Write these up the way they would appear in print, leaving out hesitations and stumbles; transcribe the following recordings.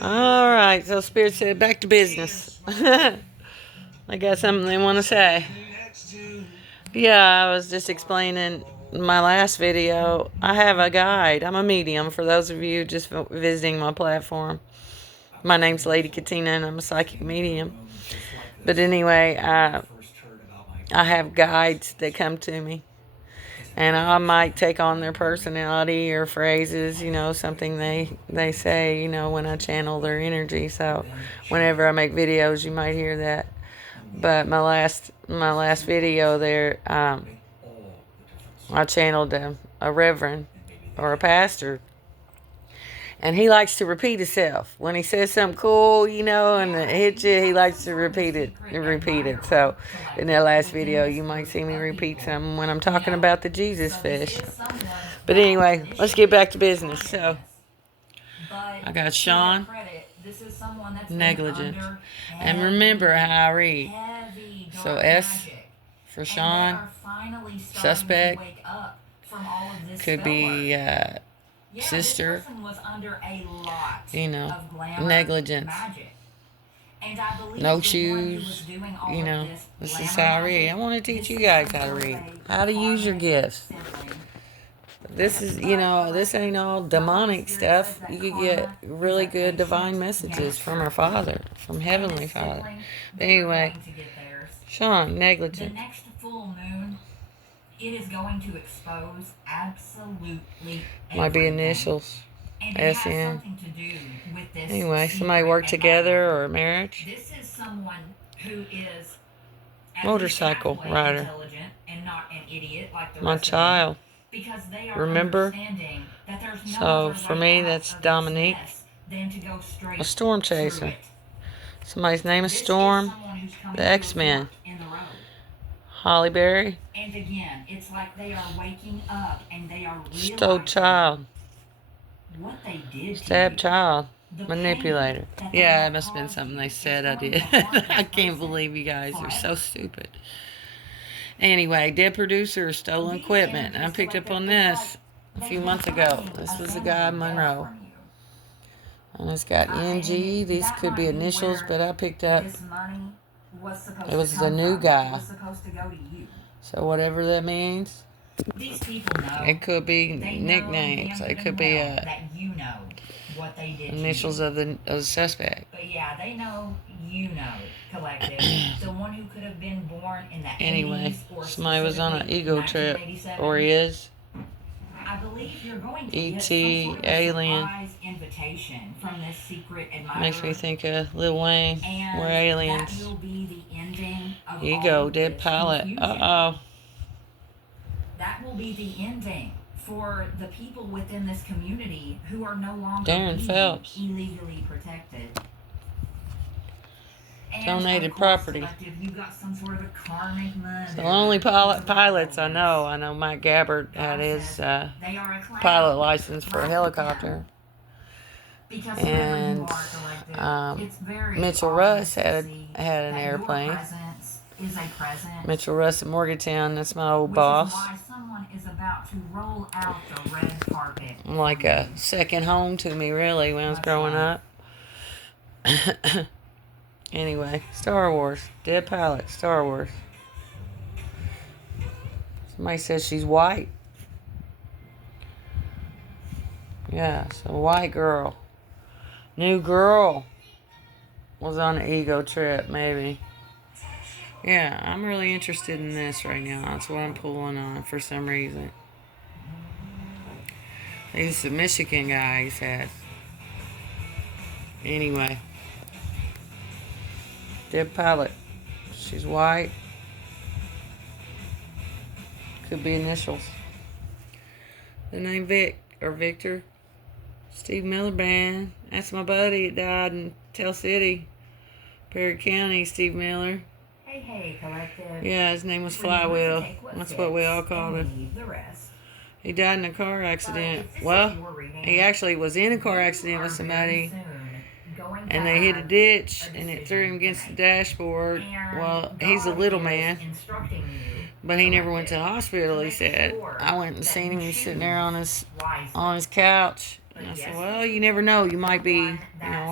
All right, so Spirit said back to business. I got something they want to say. Yeah, I was just explaining my last video. I have a guide. I'm a medium for those of you just visiting my platform. My name's Lady Katina and I'm a psychic medium. But anyway, I have guides that come to me. And I might take on their personality or phrases, something they say, when I channel their energy. So whenever I make videos, you might hear that. But my last video there, I channeled a reverend or a pastor, and he likes to repeat himself when he says something cool, and it hits you. He likes to repeat it and repeat it. So in that last video, you might see me repeat something when I'm talking about the Jesus fish. But anyway, let's get back to business. So I got Sean, negligent, and remember how I read. So S for Sean, suspect, could be sister, negligence, no shoes, this is how I read. I want to teach you guys how to read, how to use your gifts. This is, this ain't all demonic stuff. You could get really good divine messages from our Father, from Heavenly Father. But anyway, Sean, negligent. The next full moon, it is going to expose absolutely might be initials. SN. Anyway, somebody work together or a marriage. This is someone who is motorcycle rider. Intelligent and not an idiot like the my rest child. Of them, because they are remember? That there's no so for me, that's Dominique, a storm chaser. Somebody's name is Storm, the X-Men. Holly Berry. And again, it's like they are waking up and they are realizing stole child. What they did. Stab child. Manipulator. Yeah, it must have been something they said I did. I can't believe you guys are so stupid. Anyway, dead producer, stolen equipment. I picked up on this a few months ago. This was the guy Monroe. And it's got NG. These could be initials, but I picked up. It was the new guy. So whatever that means. It could be nicknames. It could be initials of the suspect. But yeah, they know collective. Someone who could have been born in the anyway, 80s or somebody was on an ego trip, or he is. I believe you're going to E.T. get some sort of alien. invitation from this secret admirer. Makes me think of Lil Wayne. And we're aliens. That will be the ending of ego, dead pilot. Uh-oh. That will be the ending for the people within this community who are no longer Darren Phelps. illegally protected. And donated property. You got some sort of a karmic mother. The only pilots I know Mike Gabbard had his pilot license for a helicopter. And Mitchell Russ had an airplane. Mitchell Russ at Morgantown, that's my old boss. Like a second home to me, really, when I was growing up. Anyway, Star Wars. Dead pilot, Star Wars. Somebody says she's white. Yeah, so white girl. New girl was on an ego trip, maybe. Yeah, I'm really interested in this right now. That's what I'm pulling on for some reason. He's a Michigan guy, he says. Anyway. Dead pilot. She's white. Could be initials. The name Victor. Steve Miller Band. That's my buddy that died in Tell City, Perry County, Steve Miller. Hey, collective. Yeah, his name was Flywheel. That's what we all called him. He died in a car accident. Well, he actually was in a car accident with somebody, and they hit a ditch, and it threw him against the dashboard. Well, he's a little man, but he never went to the hospital, he said. I went and seen him. He's sitting there on his couch. And I said, well, you never know. You might be,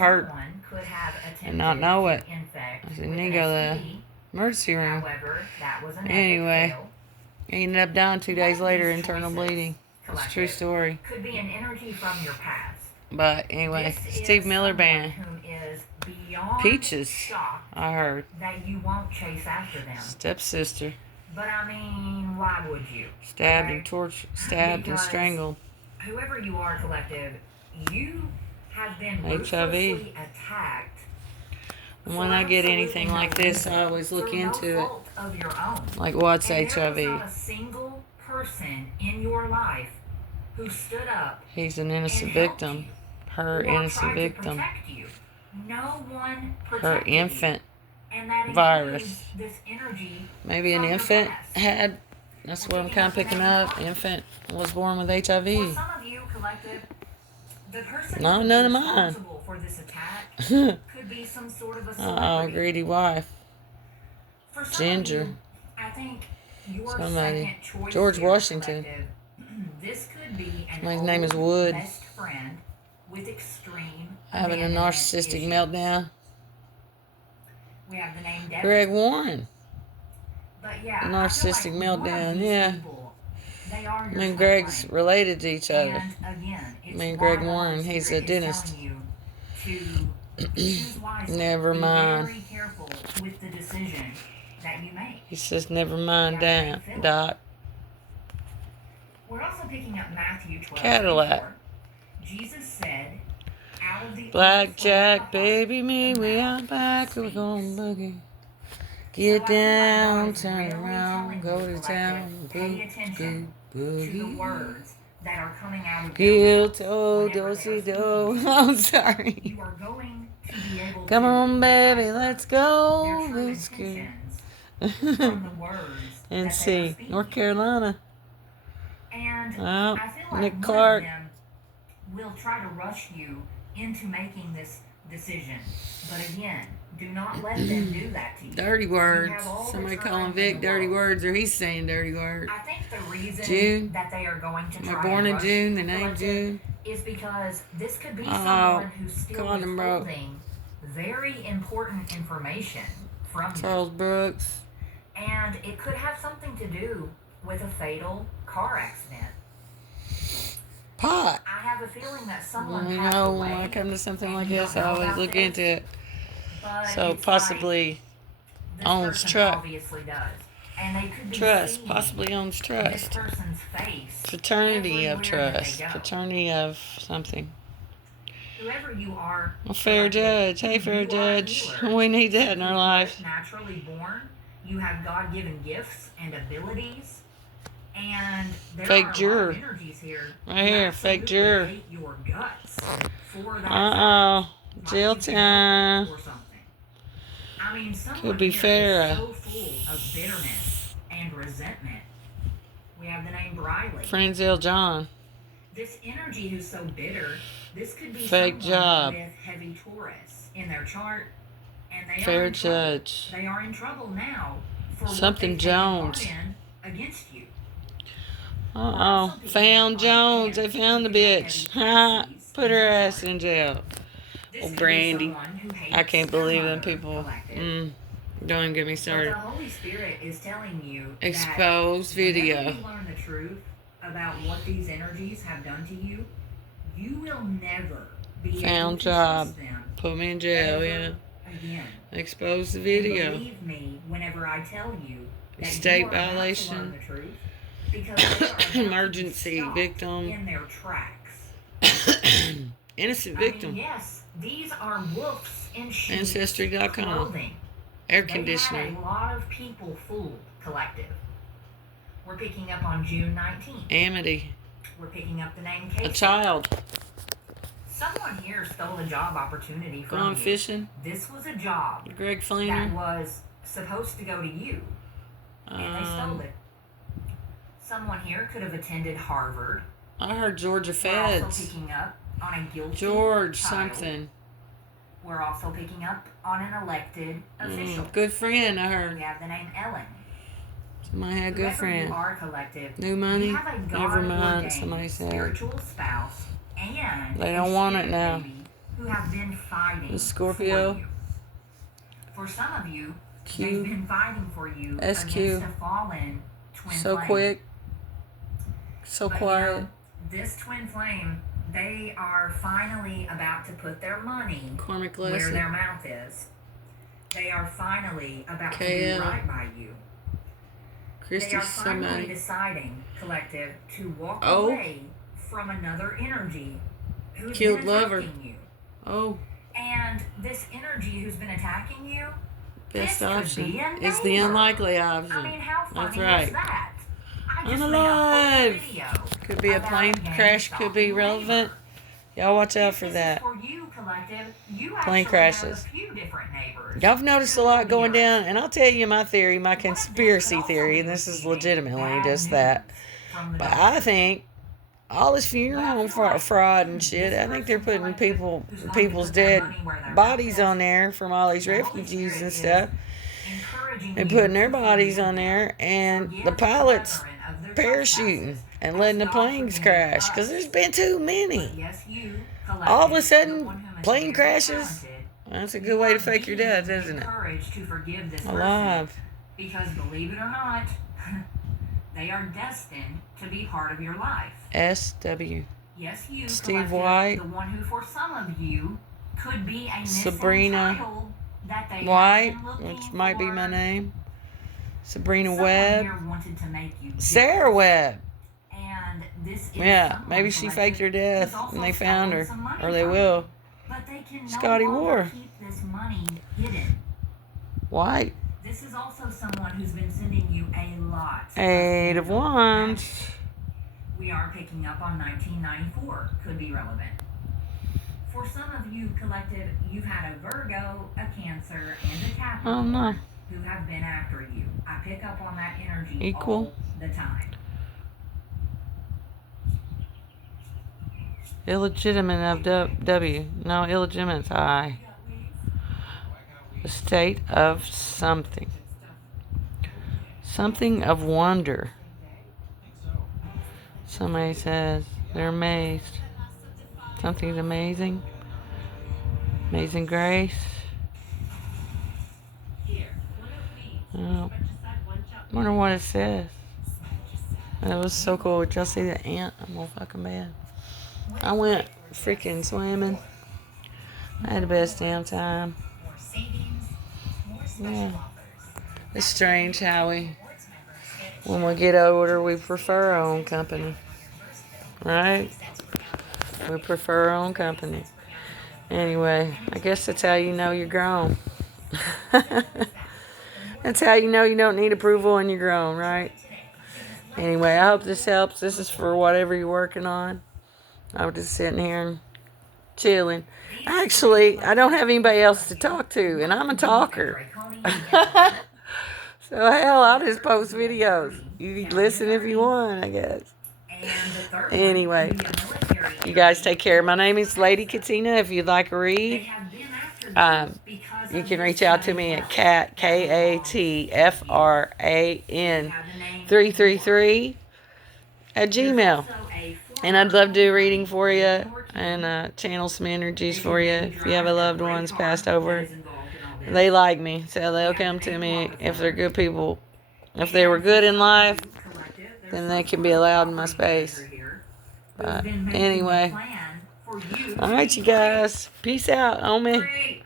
hurt Someone could have and not know it. attempted to infect I said, with you an go to the STD. emergency room. However, that was an epic Anyway, fail. he ended up dying 2 days One of later, these internal choices, bleeding. It's a true collective, story. could be an energy from your past. But anyway, This Steve is Miller someone Band. who is beyond Peaches, shocked I heard. that you won't chase after them. Stepsister. But I mean, why would you? Stabbed Okay? and stabbed and Because strangled. whoever you are, collective, you have been HIV. ruthlessly attacked. And when I get anything like this, I always look into it. Fault of your own. Like, what's And there was HIV? not a single person in your life who stood up He's an innocent and helped victim. you Her or innocent tried to victim. protect you. No one Her protected you. infant And that virus. includes this energy Maybe an from your infant past. had. That's what I'm kind of picking up. Infant was born with HIV. For some of you, collective, the person No, who none is of mine. responsible for this attack could be some sort of a celebrity. Greedy wife. For some Ginger. of you, I think your Somebody. second choice George here, Washington. collective, this could be an His old name is Wood. best friend with extreme Having a abandonment narcissistic issues. meltdown. We have the name Debbie. Greg Warren. But yeah, Narcissistic I feel like one of meltdown, these yeah. people, they are Me your and twin Greg's flame. related to each other. And again, it's Me and why Greg the Warren, Holy he's Spirit a is dentist. telling you to choose wisely. Never mind. Be very careful with the decision that you make. He says, never mind, down, Doc. We're also picking up Matthew 12. Cadillac. Jesus said, out of the Blackjack, baby, me, we out back, we're gonna boogie. Get down, turn around, go to town, pay attention to the boogie. words that are coming out of Heel your toe, mouth whenever they do-si-do. are speaking. I'm sorry. You are going to be able Come to on, baby, decipher let's their go. true Let's go. intentions from the words And that they are see, speaking. North Carolina. And Oh, I feel like Nick one Clark. of them will try to rush you into making this decision. But again, do not let them do that to you. Dirty You words. have all the Somebody time calling in Vic the dirty world. words, or he's saying dirty words. I think the reason June. that they are going to Am try I born and in rush June? The you, name collective, June? is because this could be Oh, someone who's still condom broke. withholding very important information from you. Charles Brooks. And it could have something to do with a fatal car accident. Pot. I have a feeling that someone You passed know, away. when I come to something and like you this, don't I know always about look this, into it. but So it's possibly like this owns person truck. obviously does. And they could be Trust. seeing Possibly owns this trust. person's face Fraternity of everywhere that trust. they go. Fraternity of something. Whoever you are, A fair judge. Hey, fair you are a judge. healer. We need that in You our are life. naturally born. You have God-given gifts and abilities. And there Fake are a juror. lot of energies here. Right who here, fake absolutely juror. hate your guts for that Uh-oh. fact. Jail Might be time. or something. I mean, someone Could be here fair. is so full of bitterness and resentment. We have the name Briley. Franzel John. This energy who's so bitter, this could be Fake someone job. with heavy Taurus in their chart, and they are Fair in trouble. judge. They are in trouble now for Something what they've taken Jones. part in against you. Uh-oh. Found Jones. They found the bitch. Ha! Put her ass in jail. This Oh, could be Brandy. someone who hates I can't their believe them mother, people. collective. Don't even get me But started. the Holy Spirit is telling you Exposed that video. whenever you learn the truth about what these energies have done to you, you will never be able Found to job. trust them Put me in jail, ever yeah. again. Exposed the And video. believe me whenever I tell you that State you are about to violation. learn the truth, because they are about to be Emergency stopped victim. in their tracks. Innocent I mean, victim. yes, these are wolves in sheep's Ancestry.com. clothing. Air They conditioner. had a lot of people fooled, collective. We're picking up on June 19th. Amity. We're picking up the name A Casey. child. Someone here stole a job opportunity from Going you. fishing. This was a job Greg that Fleener. was supposed to go to you, and they stole it. Someone here could have attended Harvard. I heard Georgia We're also Feds. picking up on a guilty George child. something. We're also picking up on an elected official. Good friend, I We heard. have the name Ellen. Somebody had a good Whoever friend. You are, collective. New money? You have a Never mind, God-ordained somebody said. spiritual spouse and They a don't want it spirit now. baby who have been fighting Scorpio. for you. For some of you, Q. they've been fighting for you SQ. against a fallen twin So flame. quick. So But quiet. you know, this twin flame, they are finally about to put their money Karmic where lesson. their mouth is. They are finally about to KL. do right by you. Christy, They are finally somebody. deciding, collective, to walk Oh. away from another energy who's Killed been lover. attacking you. Oh, And this energy who's been attacking you, best this could option be a is the neighbor. unlikely option. I mean, how funny That's right. is that? I I'm just made a alive. whole video Could be a about plane gang crash. Could be stalking relevant. neighbor. Y'all watch out If for this that. is for you, collective, you Plane actually crashes. have a few different neighbors. Y'all have noticed a lot going down, and I'll tell you my theory, my One of them conspiracy could also theory, be and this is receiving legitimately bad just news that. from the But doctor. I think all this funeral home fraud and shit, I think they're putting people's dead bodies on there from all these refugees and stuff. They're putting their bodies on there, and the pilots parachuting and letting the planes crash because there's been too many. All of a sudden, plane crashes. That's a good way to fake your death, isn't it? Alive. Because believe it or not, they are destined to be part of your life. SW. Yes, you, Steve collective, White. the one who for some of you could be a missing Sabrina child that they White, have been looking which might be for. my name. Sabrina Someone Webb. here wanted to make you Sarah jealous. Webb. And this is Yeah, someone, maybe she collective, faked her who's death also and they found her. stolen some money Or they from will. you. But they can Scotty no longer War. keep this money hidden. White. This is also someone who's been sending you a lot. Eight of Wands. We are picking up on 1994. Could be relevant. For some of you, collective, you've had a Virgo, a Cancer, and a Capricorn Oh no. who have been after you. I pick up on that energy Equal. all the time. Illegitimate of W. No, illegitimate I. The state of something. Something of wonder. Somebody says they're amazed. Something's amazing. Amazing grace. Oh, wonder what it says. That was so cool. Did y'all see the ant? I'm all fucking bad. I went freaking swimming. I had the best damn time. Yeah. It's strange how when we get older, we prefer our own company. Right? We prefer our own company. Anyway, I guess that's how you know you're grown. That's how you know you don't need approval and you're grown, right? Anyway, I hope this helps. This is for whatever you're working on. I'm just sitting here and chilling. Actually, I don't have anybody else to talk to, and I'm a talker. So, hell, I'll just post videos. You can listen if you want, I guess. Anyway, you guys take care. My name is Lady Katina. If you'd like a read, you can reach out to me at KATFRAN 333 at Gmail. And I'd love to do a reading for you and channel some energies for you. If you have a loved one's passed over, they like me, so they'll come to me if they're good people. If they were good in life, then they can be allowed in my space. But anyway, all right, you guys. Peace out, homie.